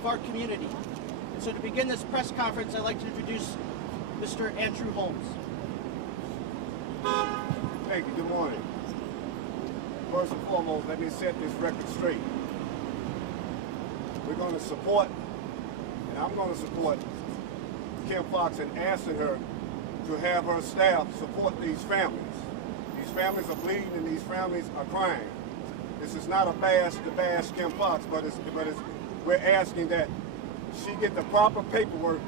of our community. And so to begin this press conference, I'd like to introduce Mr. Andrew Holmes. Thank you. Good morning. First and foremost, let me set this record straight. We're going to support, and I'm going to support Kim Foxx in asking her to have her staff support these families. These families are bleeding and these families are crying. This is not a bash to bash Kim Foxx, but we're asking that she get the proper paperwork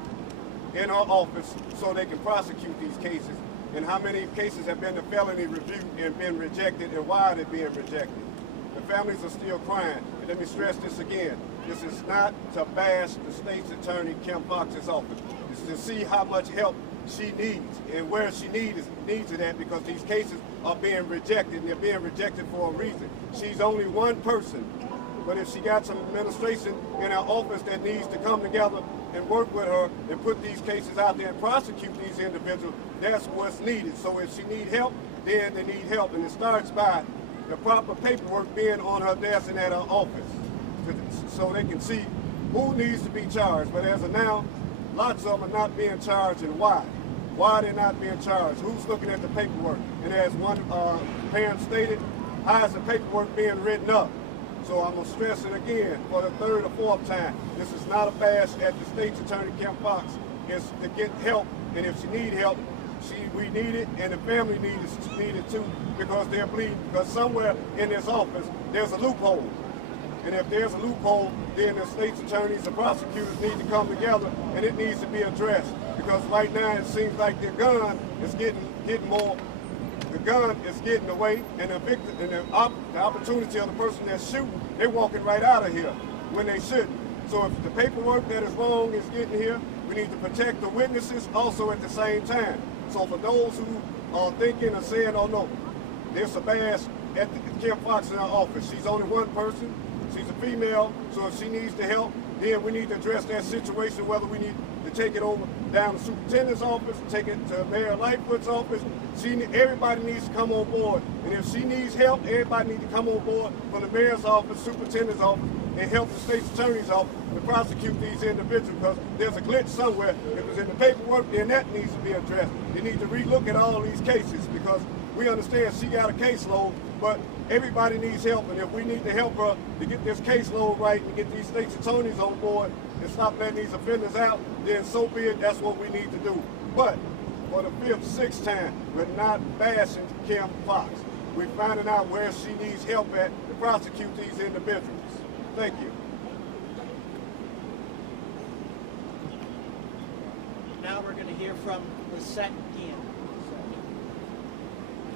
in her office so they can prosecute these cases. And how many cases have been to felony review and been rejected, and why are they being rejected? The families are still crying. And let me stress this again. This is not to bash the state's attorney, Kim Foxx's office. It's to see how much help she needs and where she needs it at, because these cases are being rejected, and they're being rejected for a reason. She's only one person, but if she got some administration in her office that needs to come together and work with her and put these cases out there and prosecute these individuals, that's what's needed. So if she needs help, then they need help, and it starts by the proper paperwork being on her desk and at her office, so they can see who needs to be charged. But as of now, lots of them are not being charged, and why? Why are they not being charged? Who's looking at the paperwork? And as one parent stated, how is the paperwork being written up? So I'm going to stress it again for the third or fourth time. This is not a bash at the state's attorney, Kim Foxx. It's to get help, and if she needs help, we need it, and the family needs it too, because they're bleeding. Because somewhere in this office, there's a loophole. And if there's a loophole, then the state's attorneys, the prosecutors need to come together, and it needs to be addressed. Because right now it seems like the gun is getting more. The gun is getting away, and the victim and the opportunity of the person that's shooting, they're walking right out of here when they shouldn't. So if the paperwork that is wrong is getting here, we need to protect the witnesses also at the same time. So for those who are thinking or saying, oh no, there's a bash at Kim Foxx in her office. She's only one person. She's a female, so if she needs the help, then we need to address that situation, whether we need to take it over down to the superintendent's office, take it to Mayor Lightfoot's office. Everybody needs to come on board. And if she needs help, everybody needs to come on board from the mayor's office, superintendent's office, and help the state's attorney's office to prosecute these individuals, because there's a glitch somewhere. If it's in the paperwork, then that needs to be addressed. They need to relook at all these cases, because we understand she got a caseload, but everybody needs help, and if we need to help her to get this caseload right and get these state's attorneys on board and stop letting these offenders out, then so be it, that's what we need to do. But for the fifth, sixth time, we're not bashing Kim Foxx. We're finding out where she needs help at to prosecute these individuals. Thank you. Now we're going to hear from Lisette Guillen.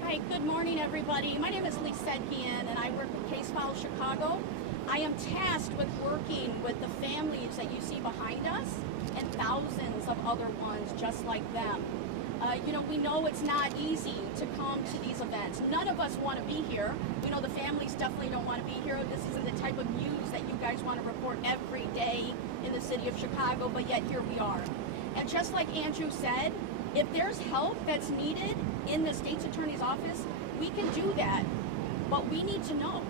Hi, good morning, everybody. My name is Lisette Guillen, and I work with Case File Chicago. I am tasked with working with the families that you see behind us and thousands of other ones just like them. We know it's not easy to come to these events. None of us want to be here. We know the families definitely don't want to be here. This isn't the type of news that you guys want to report every day in the city of Chicago, but yet here we are. And just like Andrew said, if there's help that's needed in the state's attorney's office, we can do that, but we need to know.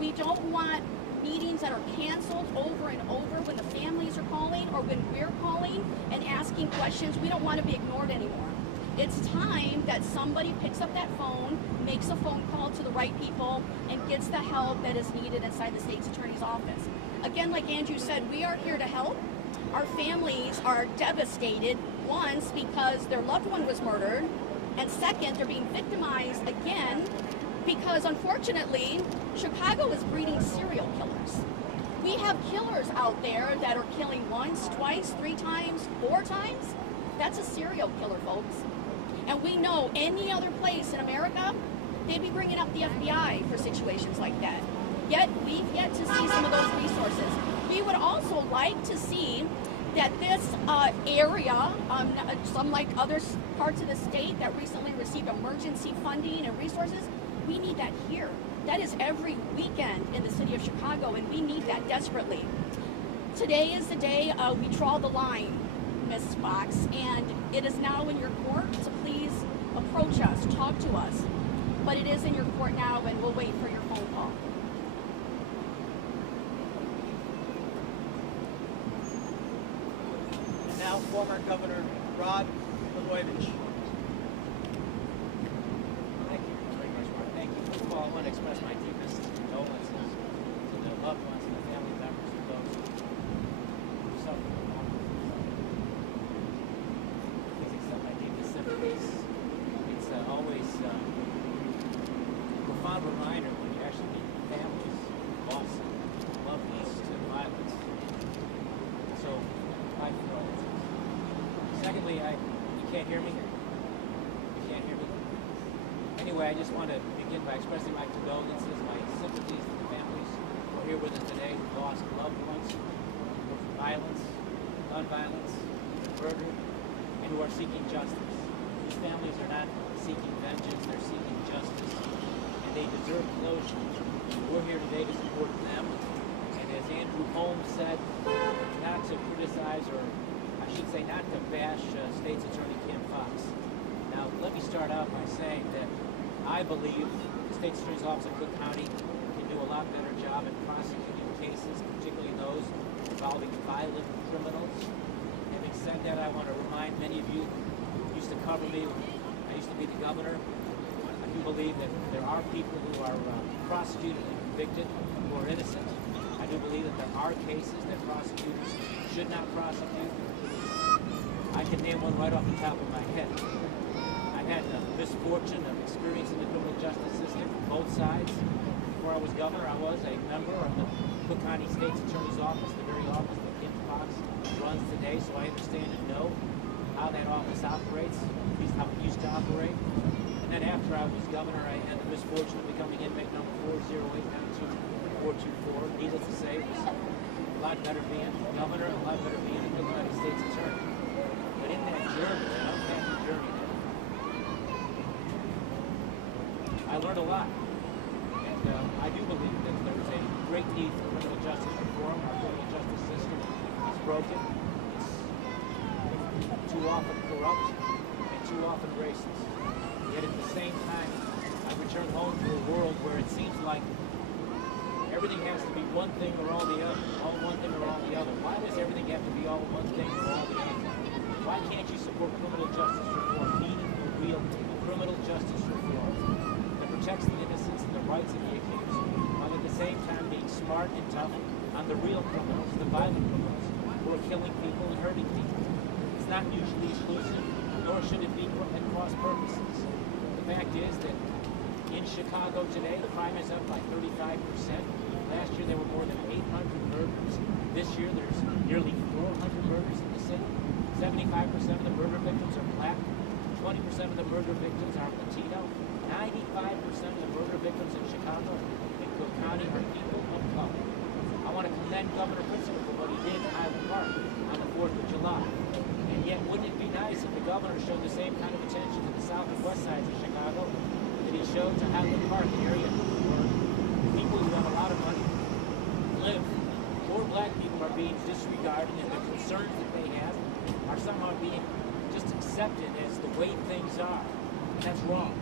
We don't want meetings that are canceled over and over when the families are calling or when we're calling and asking questions. We don't want to be ignored anymore. It's time that somebody picks up that phone, makes a phone call to the right people, and gets the help that is needed inside the state's attorney's office. Again, like Andrew said, we are here to help. Our families are devastated, once because their loved one was murdered, and second, they're being victimized again because, unfortunately, Chicago is breeding serial killers. We have killers out there that are killing once, twice, 3 times, 4 times. That's a serial killer, folks. And we know any other place in America, they'd be bringing up the FBI for situations like that. Yet, we've yet to see some of those resources. We would also like to see that this area, some like other parts of the state that recently received emergency funding and resources, we need that here. That is every weekend in the city of Chicago, and we need that desperately. Today is the day we draw the line, Ms. Fox, and it is now in your court, so please approach us, talk to us. But it is in your court now, and we'll wait for your phone call. now former Governor Rod Blagojevich. Thank you very much, Mark. Thank you. First of all, I want to express my deepest condolences to the loved ones and the family members of those who suffered along with this. Please accept my deepest sympathies. It's always a profound reminder when you actually meet families lost loved ones to violence. So, my condolences. Secondly, you can't hear me? You can't hear me? Anyway, I just want to begin by expressing my condolences, my sympathies to the families who are here with us today who lost loved ones to violence, gun violence, murder, and who are seeking justice. These families are not seeking vengeance, they're seeking justice, and they deserve closure. We're here today to support them, and as Andrew Holmes said, not to criticize, or I should say not to bash State's Attorney Kim Foxx. Now, let me start out by saying that I believe the State's Attorney's Office of Cook County can do a lot better job in prosecuting cases, particularly those involving violent criminals. Having said that, I want to remind many of you who used to cover me when I used to be the governor. I do believe that there are people who are prosecuted and convicted who are innocent. I do believe that there are cases that prosecutors should not prosecute. I can name one right off the top of my head. I've had the misfortune of experiencing the criminal justice system from both sides. Before I was governor, I was a member of the Cook County State's Attorney's Office, the very office that Kim Foxx runs today, so I understand and know how that office operates, at least how it used to operate. And then after I was governor, I had the misfortune of becoming inmate number 40892-424. Needless to say, it was a lot better being governor, a lot better being a Cook County State's Attorney. But in that journey, that unhappy journey, I learned a lot. And I do believe that there is a great need for criminal justice reform. Our criminal justice system is broken. It's too often corrupt and too often racist. Yet at the same time, I return home to a world where it seems like everything has to be one thing or all the other, all one thing or all the other. Why does everything have to be all one thing or all the other? Why can't you support criminal justice reform, meaningful, real criminal justice reform that protects the innocents and the rights of the accused, while at the same time being smart and tough on the real criminals, the violent criminals, who are killing people and hurting people? It's not mutually exclusive, nor should it be at cross purposes. The fact is that in Chicago today, the crime is up by 35%. Last year there were more than 800 murders. This year there's nearly 400 murders in the city. 75% of the murder victims are black. 20% of the murder victims are Latino. 95% of the murder victims in Chicago and Cook County are people of color. I want to commend Governor Pritzker for what he did in Highland Park on the 4th of July. And yet, wouldn't it be nice if the governor showed the same kind of attention to the south and west sides of Chicago that he showed to Highland Park, an area where people who have a lot of money live? Poor black people are being disregarded, and the concerns that they have are somehow being just accepted as the way things are. And that's wrong.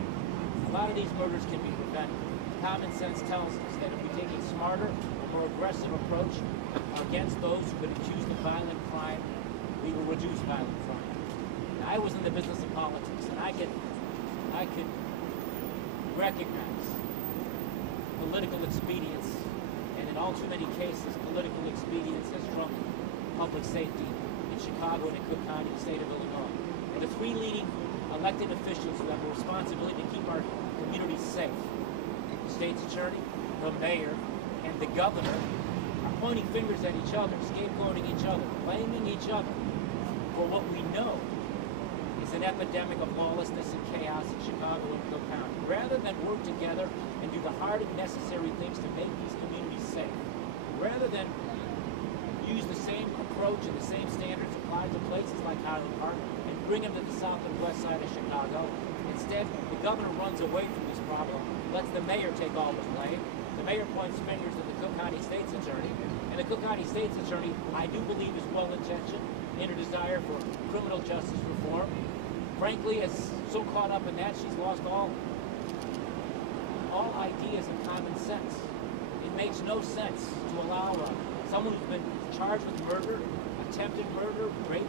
A lot of these murders can be prevented. Common sense tells us that if we take a smarter, a more aggressive approach against those who could accuse of violent crime, we will reduce violent crime. Now, I was in the business of politics, and I could recognize political expedience, and in all too many cases, political expedience has trumped public safety in Chicago and in Cook County, the state of Illinois. And the three leading elected officials who have a responsibility to keep our communities safe, the state's attorney, the mayor, and the governor, are pointing fingers at each other, scapegoating each other, blaming each other for what we know is an epidemic of lawlessness and chaos in Chicago and Cook County. Rather than work together and do the hard and necessary things to make these communities safe, rather than use the same approach and the same standards applied to places like Highland Park and bring them to the south and west side of Chicago, instead the governor runs away from this problem, lets the mayor take all the blame. The mayor points fingers at the Cook County State's Attorney, and the Cook County State's Attorney, I do believe, is well-intentioned in her desire for criminal justice reform. Frankly, is so caught up in that, she's lost all ideas of common sense. It makes no sense to allow someone who's been charged with murder, attempted murder, rape,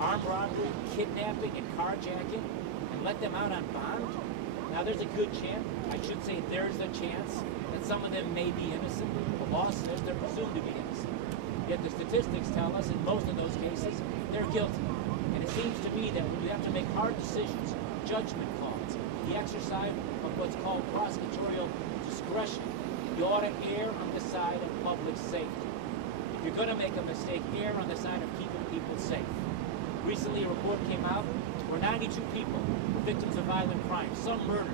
armed robbery, kidnapping, and carjacking, and let them out on bond? Now there's a good chance, I should say there's a chance, that some of them may be innocent. The law says they're presumed to be innocent. Yet the statistics tell us in most of those cases, they're guilty. And it seems to me that when you have to make hard decisions, judgment calls, the exercise of what's called prosecutorial discretion, you ought to err on the side of public safety. If you're going to make a mistake, err on the side of keeping people safe. Recently, a report came out where 92 people were victims of violent crime, some murdered,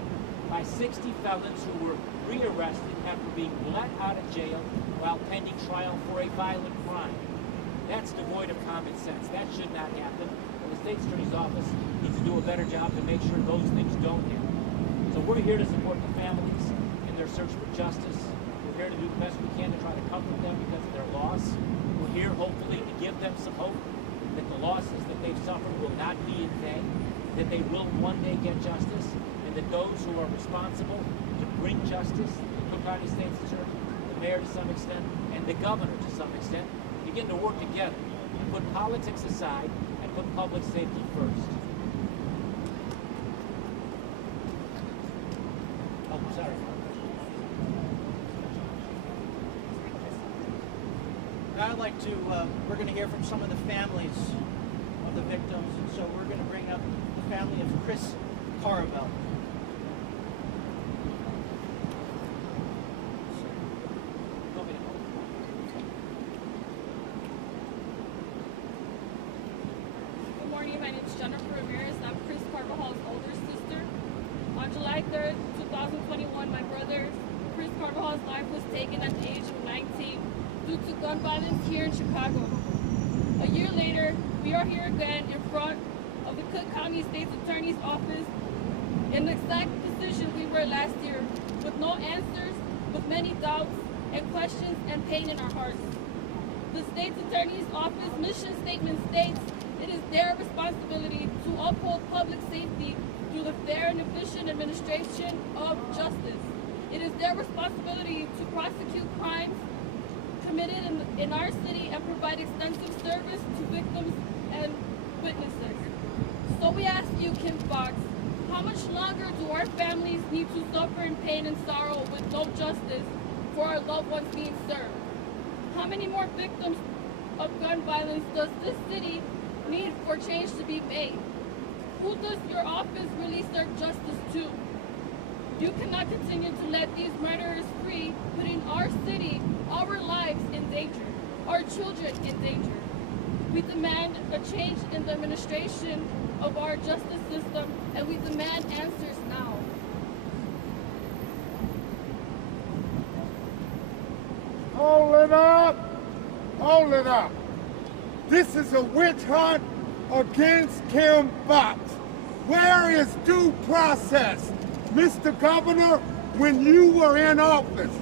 by 60 felons who were rearrested after being let out of jail while pending trial for a violent crime. That's devoid of common sense. That should not happen. And the state attorney's office needs to do a better job to make sure those things don't happen. So we're here to support the families in their search for justice. We're here to do the best we can to try to comfort them because of their loss. We're here hopefully to give them some hope that the losses that they've suffered will not be in vain, that they will one day get justice, and that those who are responsible to bring justice, the Cook County State's Attorney, the mayor to some extent, and the governor to some extent, begin to work together and put politics aside and put public safety first. Oh, sorry. I'd like to, we're going to hear from some of the families of the victims, and so we're going to bring up the family of Chris Carvel. Good morning, my name is Jennifer Ramirez. I'm Chris Carvajal's older sister. On July 3rd, 2021, my brother Chris Carvajal's life was taken at the age of 19 due to gun violence here in Chicago. A year later, we are here again in front of the Cook County State's Attorney's Office in the exact position we were last year, with no answers, with many doubts and questions and pain in our hearts. The State's Attorney's Office mission statement states it is their responsibility to uphold public safety through the fair and efficient administration of justice. It is their responsibility to prosecute crimes committed in our city and provide extensive service to victims and witnesses. So we ask you, Kim Foxx, how much longer do our families need to suffer in pain and sorrow with no justice for our loved ones being served? How many more victims of gun violence does this city need for change to be made? Who does your office really serve justice to? You cannot continue to let these murderers free, putting our city, our lives in danger, our children in danger. We demand a change in the administration of our justice system, and we demand answers now. Hold it up! Hold it up! This is a witch hunt against Kim Foxx. Where is due process? Mr. Governor, when you were in office,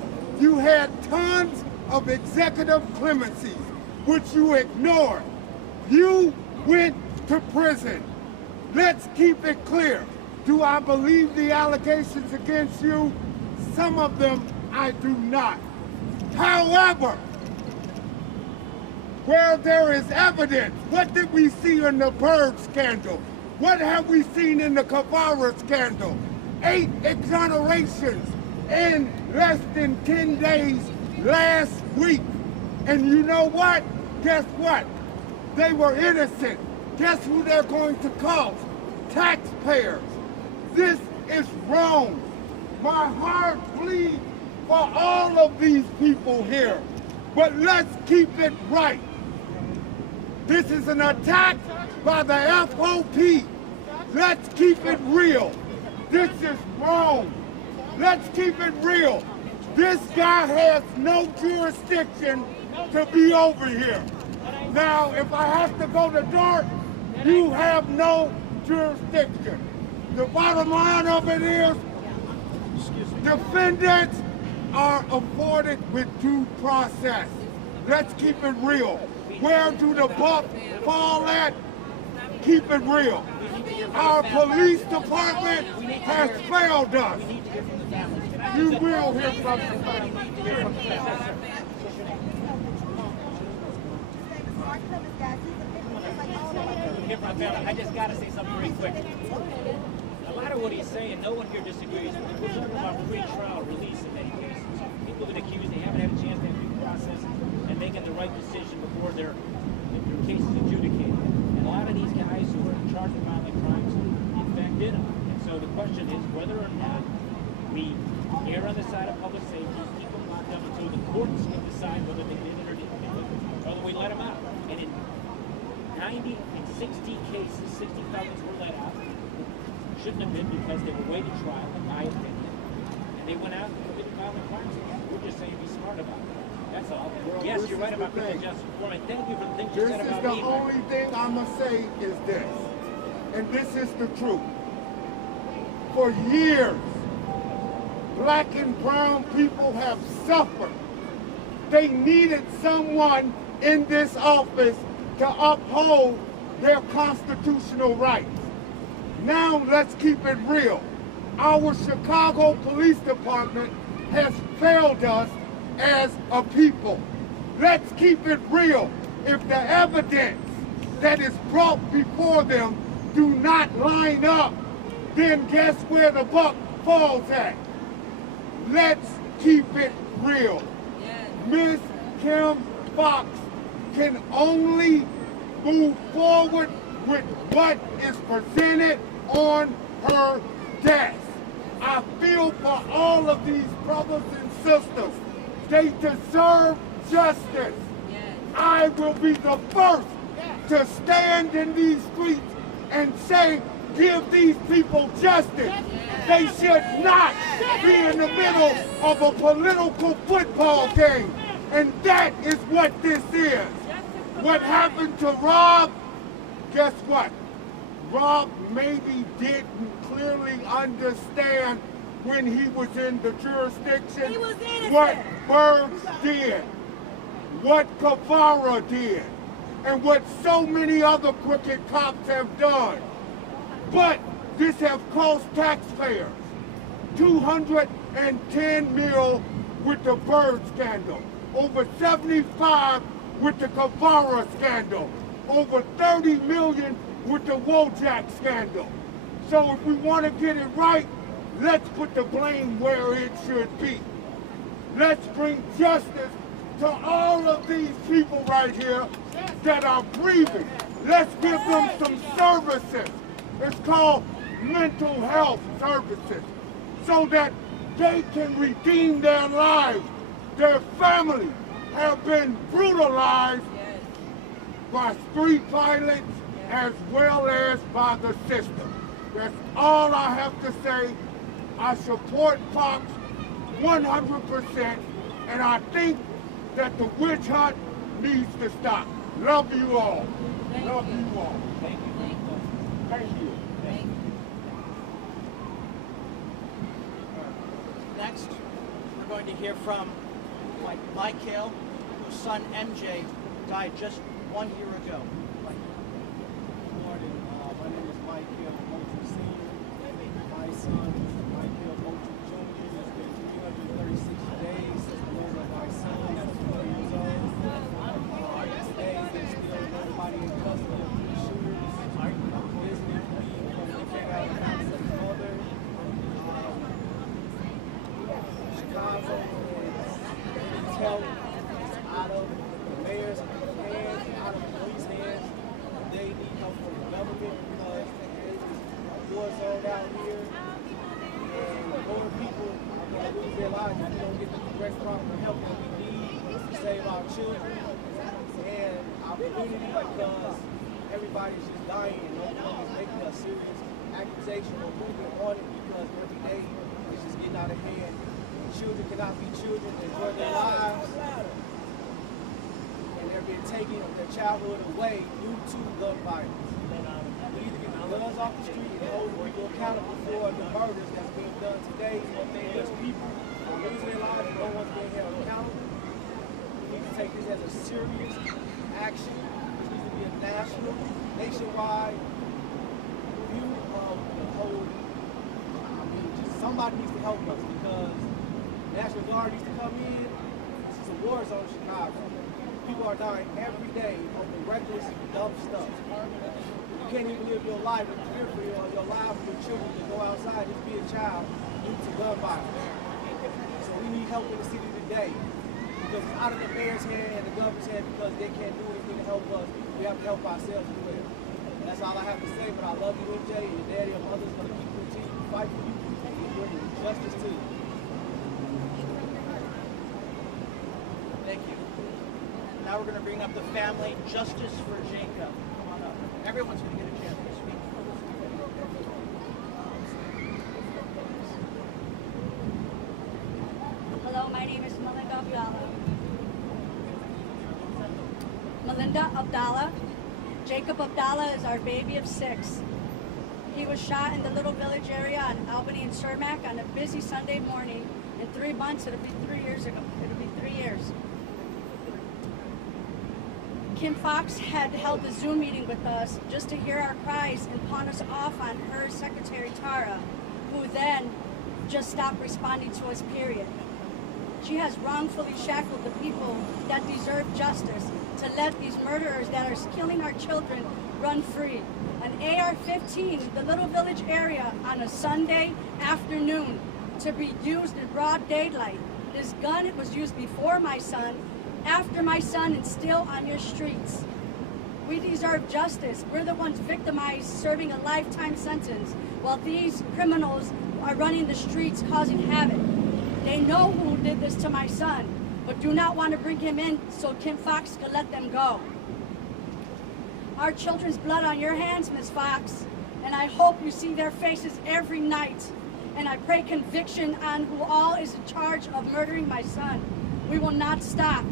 you had tons of executive clemencies, which you ignored. You went to prison. Let's keep it clear. Do I believe the allegations against you? Some of them I do not. However, where there is evidence, what did we see in the Berg scandal? What have we seen in the Kavara scandal? 8 exonerations in less than 10 days last week. And you know what? Guess what? They were innocent. Guess who they're going to cost? Taxpayers. This is wrong. My heart bleeds for all of these people here. But let's keep it right. This is an attack by the FOP. Let's keep it real. This is wrong. Let's keep it real. This guy has no jurisdiction to be over here. Now, if I have to go to dark, you have no jurisdiction. The bottom line of it is, defendants are afforded with due process. Let's keep it real. Where do the buck fall at? Keep it real. Our police department has failed us. You will hear from the Kim from my family. I just got to say something very quick. A lot of what he's saying, no one here disagrees with. We're talking about pre-trial release in many cases. People have been accused, they haven't had a chance to have due process and making the right decision before their case is adjudicated. And a lot of these guys who are charged with violent crimes, in fact, did them. And so the question is whether or not we err on the side of public safety, keep them locked up until the courts can decide whether they did it or didn't, whether we let them out. And in 60 cases, 60 felons were let out. Shouldn't have been because they were waiting trial, in my opinion. And they went out and committed violent crimes again. We're just saying be smart about it. That's all. Well, yes, you're right about criminal justice reform. And thank you for the things you said This is about the me. only thing I'm going to say is this, and this is the truth. For years, black and brown people have suffered. They needed someone in this office to uphold their constitutional rights. Now let's keep it real. Our Chicago Police Department has failed us as a people. Let's keep it real. If the evidence that is brought before them do not line up, then guess where the buck falls at? Let's keep it real. Miss Kim Foxx can only move forward with what is presented on her desk. I feel for all of these brothers and sisters. They deserve justice. I will be the first to stand in these streets and say, give these people justice. They should not be in the middle of a political football game. And that is what this is. What happened to Rob, guess what? Rob maybe didn't clearly understand when he was in the jurisdiction what Bergs did, what Guevara did, and what so many other crooked cops have done. But this has cost taxpayers $210 million with the Bird scandal, over 75 with the Guevara scandal, over 30 million with the Wojak scandal. So if we want to get it right, let's put the blame where it should be. Let's bring justice to all of these people right here that are grieving. Let's give them some services. It's called mental health services, so that they can redeem their lives. Their families have been brutalized by street violence as well as by the system. That's all I have to say. I support Fox 100%, and I think that the witch hunt needs to stop. Love you all. Love you all. Thank you. Thank you. Next, we're going to hear from Michael, whose son MJ died just 1 year ago. Good morning. My name is Michael Moultrie Sr. My son, Michael Moultrie Jr. It's been 336 days since the murder of my son at 12 years old. Today, there's still nobody in custody of the shooters. Visiting me from the came out of the house of his mother. Chicago is help out of the mayor's hands, out of the police hands. They need help from the government because it's a war zone out here. And more people are going to lose their lives if we don't get the correct proper help that we need to save our children and our community, because everybody's just dying and no one is making a serious accusation or moving on it, because every day it's just getting out of hand. Children cannot be children and enjoy their lives, and they're being taken their childhood away due to gun violence. We need to get the guns off the street and hold people accountable for the murders that's being done today, because people are losing their lives and no one's being held accountable. We need to take this as a serious action. This needs to be a national, nationwide view of the whole. I mean, just somebody needs to help us, because National Guard needs to come in. This is a war zone in Chicago. People are dying every day over reckless, dumb stuff. can't even live your life and fear for your life for your children to go outside, just be a child due to gun violence. So we need help in the city today. Because it's out of the mayor's hand and the governor's hand because they can't do anything to help us. We have to help ourselves as well. And that's all I have to say, but I love you, MJ, and your daddy and mother's going to keep continue to fight for you and bring justice to you. Thank you. Now we're going to bring up the family. Justice for Jacob. Come on up. Everyone's going to get a chance to speak. Hello, my name is Melinda Abdallah. Melinda Abdallah. Jacob Abdallah is our baby of 6. He was shot in the little village area on Albany and Cermak on a busy Sunday morning. In 3 months, it'll be 3 years ago. It'll be 3 years. Kim Foxx had held a Zoom meeting with us just to hear our cries and pawn us off on her secretary Tara, who then just stopped responding to us, period. She has wrongfully shackled the people that deserve justice to let these murderers that are killing our children run free. An AR-15 in the little village area on a Sunday afternoon to be used in broad daylight. This gun was used before my son, after my son, and still on your streets. We deserve justice. We're the ones victimized, serving a lifetime sentence, while these criminals are running the streets causing havoc. They know who did this to my son, but do not want to bring him in so Kim Foxx can let them go. Our children's blood on your hands, Ms. Fox, and I hope you see their faces every night. And I pray conviction on who all is in charge of murdering my son. We will not stop.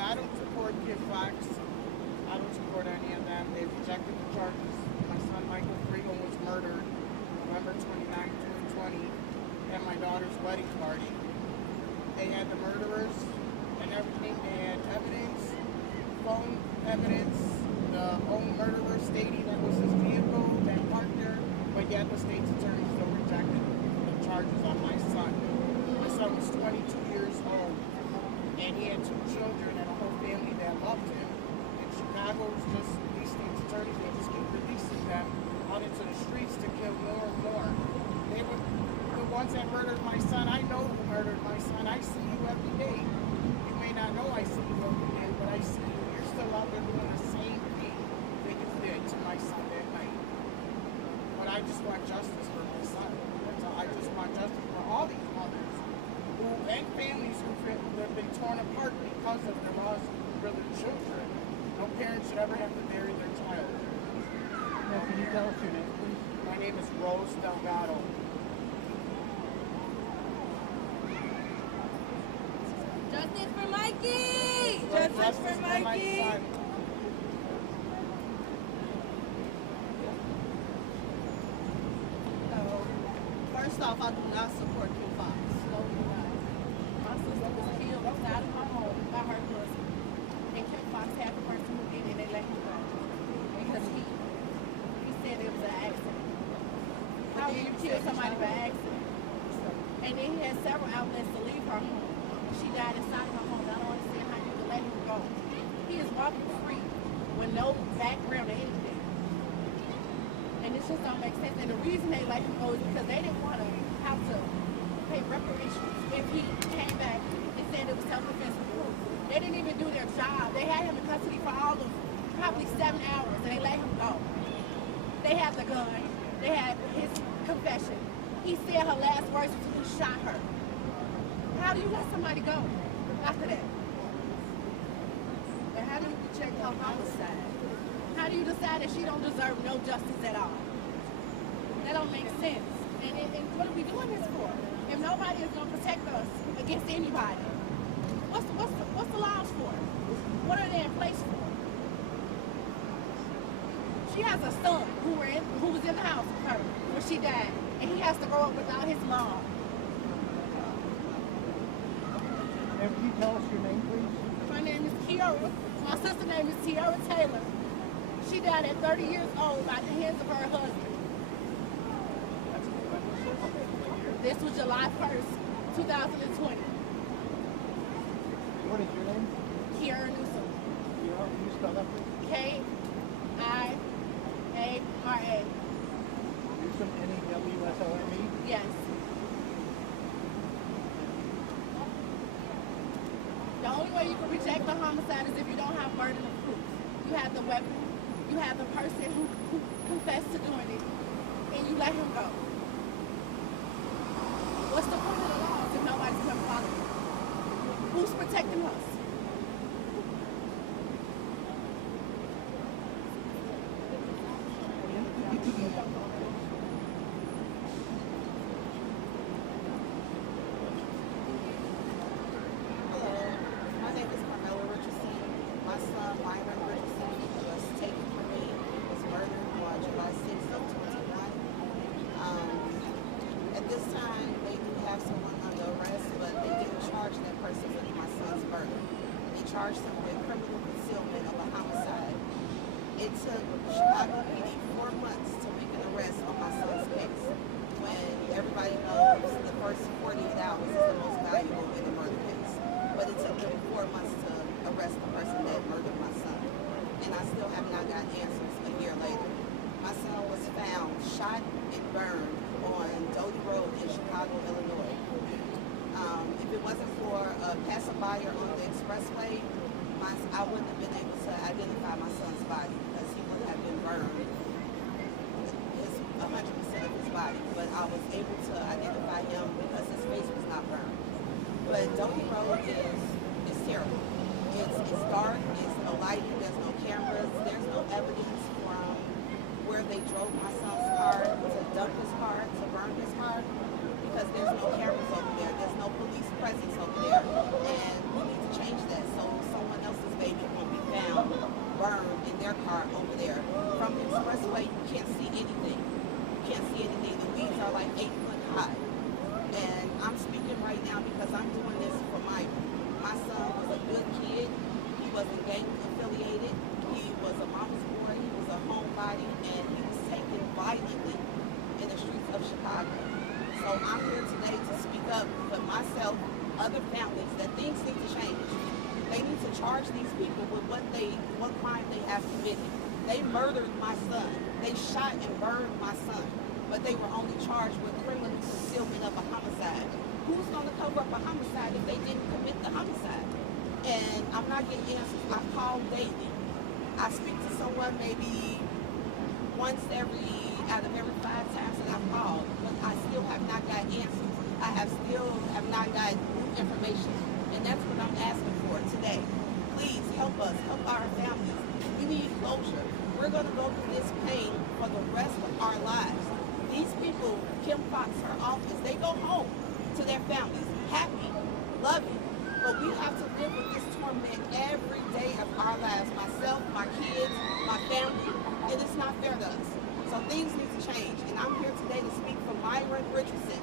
I don't support Kim Foxx. I don't support any of them. They rejected the charges. My son Michael Friedel was murdered November 29, 2020 at my daughter's wedding party. They had the murderers and everything. They had evidence, phone evidence, the own murderer stating that was his vehicle that parked there, but yet the state's attorney still rejected the charges on my son. My son was 22 years old, and he had 2 children and a whole family that loved him. And Chicago's just, these state's attorneys, they just keep releasing them out into the streets to kill more and more. They were the ones that murdered my son. I know who murdered my son. I see you every day. You may not know I see you every day, but I see you. You're still out there doing the same thing that you did to my son that night. But I just want justice for my son. That's all. I just want justice for all these mothers and families who've been torn apart because of their loss for their children. No parent should ever have to bury their child. Now, can you tell us your name, please? My name is Rose Delgado. Justice for Mikey! Justice for my son. First off, I do not support Kim Foxx. No, do not. My sister was killed outside of my home by her husband. And Kim Foxx had the person who did it and they let him go. Because he said it was an accident. How do you kill somebody by accident? And then he had several outlets to leave her home. She died inside her home. I don't understand how you can let him go. He is walking free with no background or anything. And it just don't make sense. And the reason they let him go is because they didn't want to have to pay reparations if he came back and said it was self-defense proof. They didn't even do their job. They had him in custody for all of probably 7 hours and they let him go. They had the gun. They had his confession. He said her last words was who shot her. How do you let somebody go after that? And how do you check her homicide? How do you decide that she don't deserve no justice at all? That don't make sense. And what are we doing this for? If nobody is going to protect us against anybody, what's the laws for? What are they in place for? She has a son who was in the house with her when she died, and he has to grow up without his mom. And can you tell us your name, please? My name is Kiara. My sister's name is Tiara Taylor. She died at 30 years old by the hands of her husband. This was July 1st, 2020. What is your name? Kiara Newsom. Kiara, can you spell that please? Kiara. Newsom, N-E-W-S-O-M-E? Yes. The only way you can reject the homicide is if you don't have burden of proof. You have the weapon, you have the person who confessed to doing it, and you let him go. What's the point of the laws if nobody's going to follow it? Who's protecting us? My name is Carmela Richardson. My son, Myron Richardson, was taken from me. He was murdered on July 6th of 21. At this time, they do have someone under arrest, but they didn't charge that person with my son's murder. They charged him with criminal concealment of a homicide. It took Chicago PD 4 months to make an arrest on my son's case, when everybody knows the first 48 hours is the most valuable in a murder case. But it took them 4 months to arrest the person that murdered my son. And I still have not got answers a year later. My son was found shot and burned on Doty Road in Chicago, Illinois. If it wasn't for a passerby on the expressway, I wouldn't have been able to identify my son's body because he would have been burned 100% of his body. But I was able to identify him because his face was not burned. But Doty Road is terrible. It's dark, it's no lighting, there's no cameras, there's no evidence from where they drove my son's car to dump his car, to burn his car, because there's no cameras over there, there's no police presence over there, and we need to change that so someone else's baby won't be found burned in their car over there. From the expressway, you can't see anything. You can't see anything. The weeds are like 8 foot high. And I'm speaking right now because I'm doing this for my son was a good kid. He wasn't gang affiliated. He was a mama's boy. He was a homebody, and he was taken violently in the streets of Chicago. So I'm here today to speak up for myself, other families, that things need to change. They need to charge these people with what crime they have committed. They murdered my son. They shot and burned my son. But they were only charged with criminal concealment of a homicide. Who's going to cover up a homicide if they didn't commit the homicide? And I'm not getting answers. I call daily. I speak to someone maybe once out of every 5 times that I've called, but I still have not got answers. I still have not got new information. And that's what I'm asking for today. Please help us, help our families. We need closure. We're going to go through this pain for the rest of our lives. These people, Kim Foxx, her office, they go home to their families, happy, loving. But we have to live with this torment every day of our lives. Myself, my kids, my family. It is not fair to us. So things need to change. And I'm here today to speak for Myron Richardson.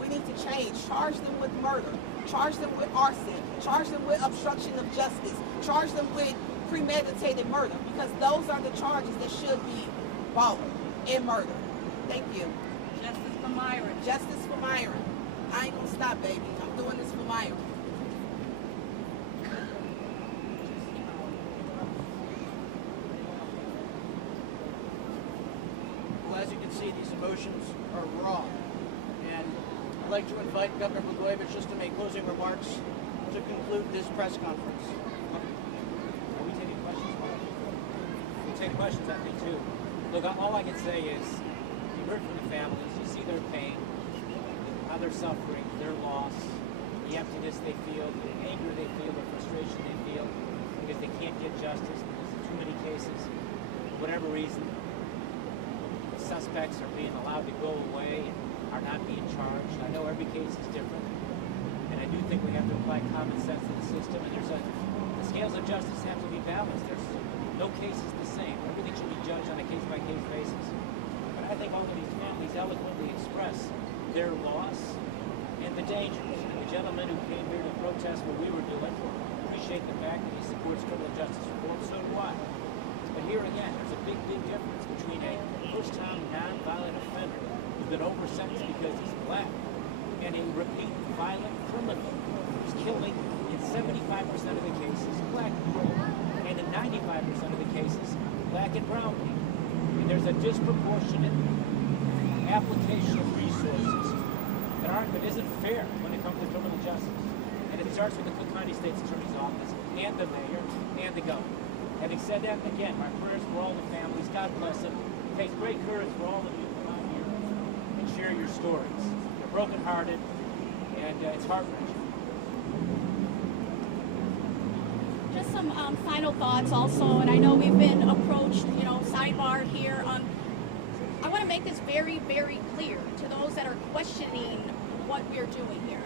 We need to change. Charge them with murder. Charge them with arson. Charge them with obstruction of justice. Charge them with premeditated murder. Because those are the charges that should be brought in murder. Thank you. Justice for Myron. Justice for Myron. I ain't gonna stop, baby. I'm doing this for Myron. Well, as you can see, these emotions are raw. And I'd like to invite Governor Blagojevich just to make closing remarks to conclude this press conference. Are we taking questions? We take questions, I think, too. Look, all I can say is, you heard from the families, you see their pain, how they're suffering, their loss, the emptiness they feel, the anger they feel, the frustration they feel, because they can't get justice, because of too many cases, for whatever reason, the suspects are being allowed to go away and are not being charged. I know every case is different, and I do think we have to apply common sense to the system, and the scales of justice have to be balanced. There's no case is the same. Everything should be judged on a case-by-case basis. But I think all of these families eloquently express their loss and the dangers. And the gentleman who came here to protest what we were doing, appreciate the fact that he supports criminal justice reform, so do I. But here again, there's a big, big difference between a first-time non-violent offender who's been over-sentenced because he's black and a repeat violent criminal who's killing in 75% of black and brown people. And there's a disproportionate application of resources that isn't fair when it comes to criminal justice. And it starts with the Cook County State's Attorney's Office and the mayor and the governor. Having said that, again, my prayers for all the families. God bless them. It takes great courage for all of you to come out here and share your stories. You're brokenhearted, and it's heart-wrenching. Just some final thoughts also, and I know we've been approached, sidebar here. I want to make this very, very clear to those that are questioning what we're doing here.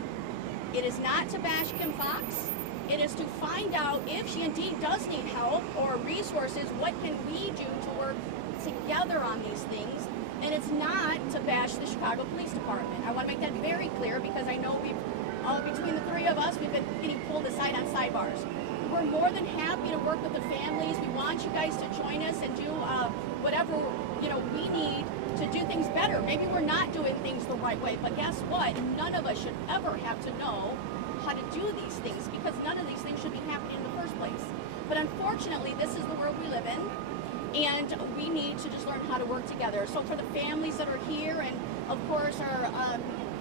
It is not to bash Kim Foxx. It is to find out if she indeed does need help or resources, what can we do to work together on these things. And it's not to bash the Chicago Police Department. I want to make that very clear because I know between the three of us, we've been getting pulled aside on sidebars. We're more than happy to work with the families. We want you guys to join us and do whatever we need to do things better. Maybe we're not doing things the right way, but guess what? None of us should ever have to know how to do these things because none of these things should be happening in the first place. But unfortunately, this is the world we live in, and we need to just learn how to work together. So for the families that are here, and of course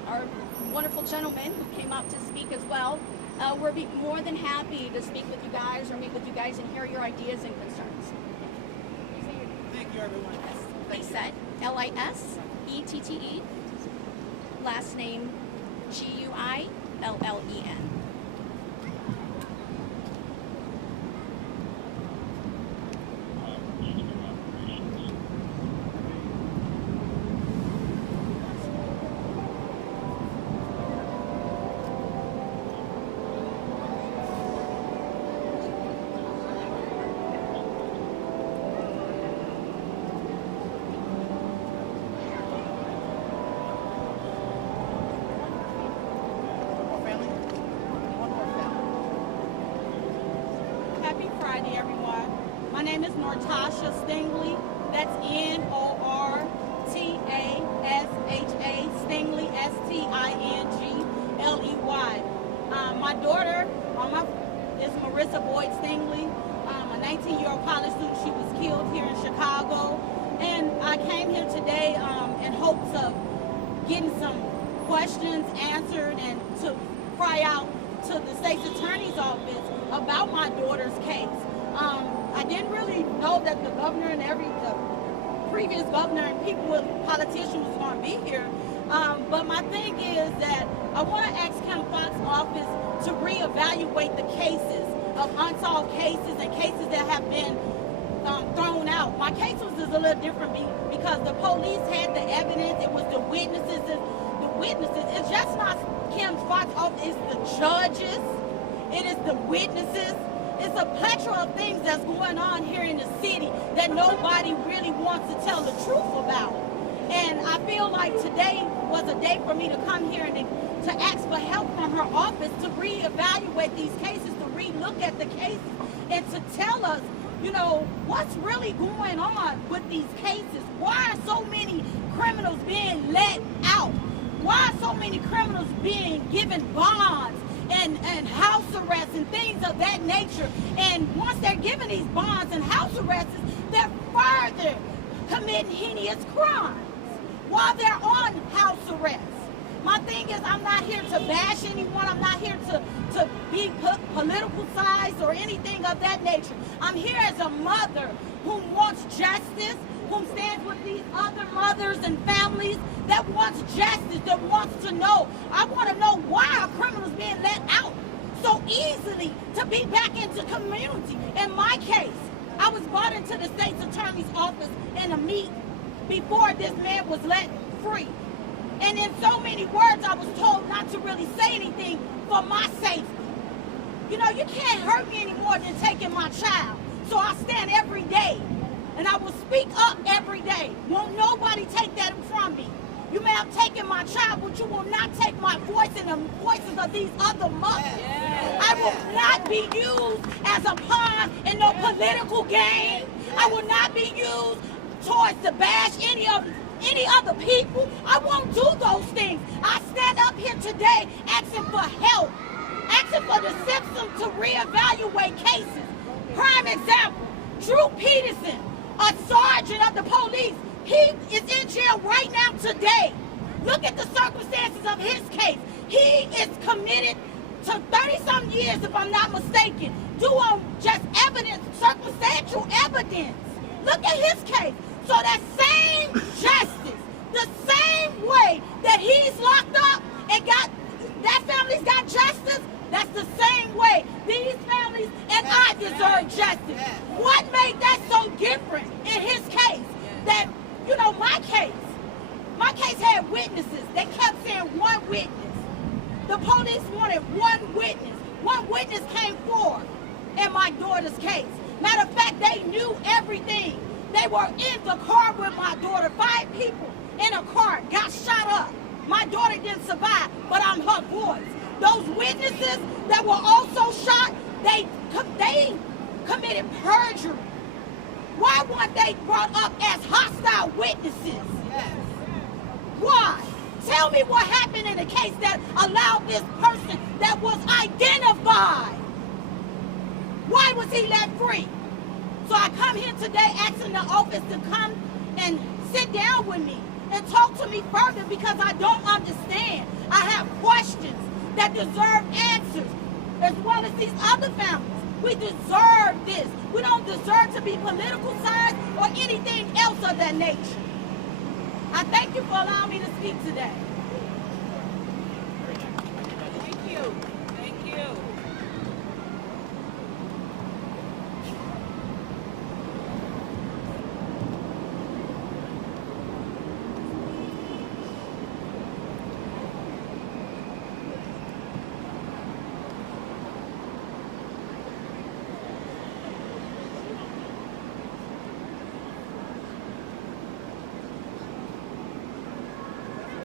our wonderful gentleman who came up to speak as well, we're more than happy to speak with you guys or meet with you guys and hear your ideas and concerns. Thank you, everyone. Lisette, L-I-S-E-T-T-E, last name G-U-I-L-L-E-N. Happy Friday, everyone. My name is Nortasha Stingley. That's N-O-R-T-A-S-H-A, Stingley, S-T-I-N-G-L-E-Y. My daughter is Marissa Boyd Stingley, a 19-year-old college student. She was killed here in Chicago. And I came here today in hopes of getting some questions answered and to cry out to the state's attorney's office about my daughter's case. I didn't really know that the governor and the previous governor and politicians was going to be here. But my thing is that I want to ask Kim Foxx's office to reevaluate the cases of unsolved cases and cases that have been thrown out. My case was a little different because the police had the evidence. It was the witnesses. It's just not Kim Foxx's office. It's the judges. It is the witnesses. It's a plethora of things that's going on here in the city that nobody really wants to tell the truth about. And I feel like today was a day for me to come here and to ask for help from her office to reevaluate these cases, to relook at the cases, and to tell us, what's really going on with these cases. Why are so many criminals being let out? Why are so many criminals being given bonds and house arrests and things of that nature? And once they're given these bonds and house arrests, they're further committing heinous crimes while they're on house arrest. My thing is, I'm not here to bash anyone. I'm not here to be political sides or anything of that nature. I'm here as a mother who wants justice, who stands with these other mothers and families that wants justice, that wants to know. I want to know why are criminals being let out so easily to be back into community. In my case, I was brought into the state's attorney's office in a meeting before this man was let free. And in so many words, I was told not to really say anything for my safety. You can't hurt me any more than taking my child. So I stand every day, and I will speak up every day. Won't nobody take that from me. You may have taken my child, but you will not take my voice and the voices of these other mothers. I will not be used as a pawn in no political game. I will not be used towards to bash any other people. I won't do those things. I stand up here today asking for help, asking for the system to reevaluate cases. Prime example, Drew Peterson, a sergeant of the police. He is in jail right now today. Look at the circumstances of his case. He is committed to 30-some years, if I'm not mistaken, due on just evidence, circumstantial evidence. Look at his case. So that same justice, the same way that he's locked up and that family's got justice, that's the same way these families and I deserve justice. What made that so different in his case? That, you know, my case had witnesses. They kept saying one witness. The police wanted one witness. One witness came forward in my daughter's case. Matter of fact, they knew everything. They were in the car with my daughter. 5 people in a car got shot up. My daughter didn't survive, but I'm her voice. Those witnesses that were also shot, they committed perjury. Why weren't they brought up as hostile witnesses? Why? Tell me what happened in the case that allowed this person that was identified. Why was he let free? So I come here today asking the office to come and sit down with me and talk to me further because I don't understand. I have questions that deserve answers, as well as these other families. We deserve this. We don't deserve to be political sides or anything else of that nature. I thank you for allowing me to speak today.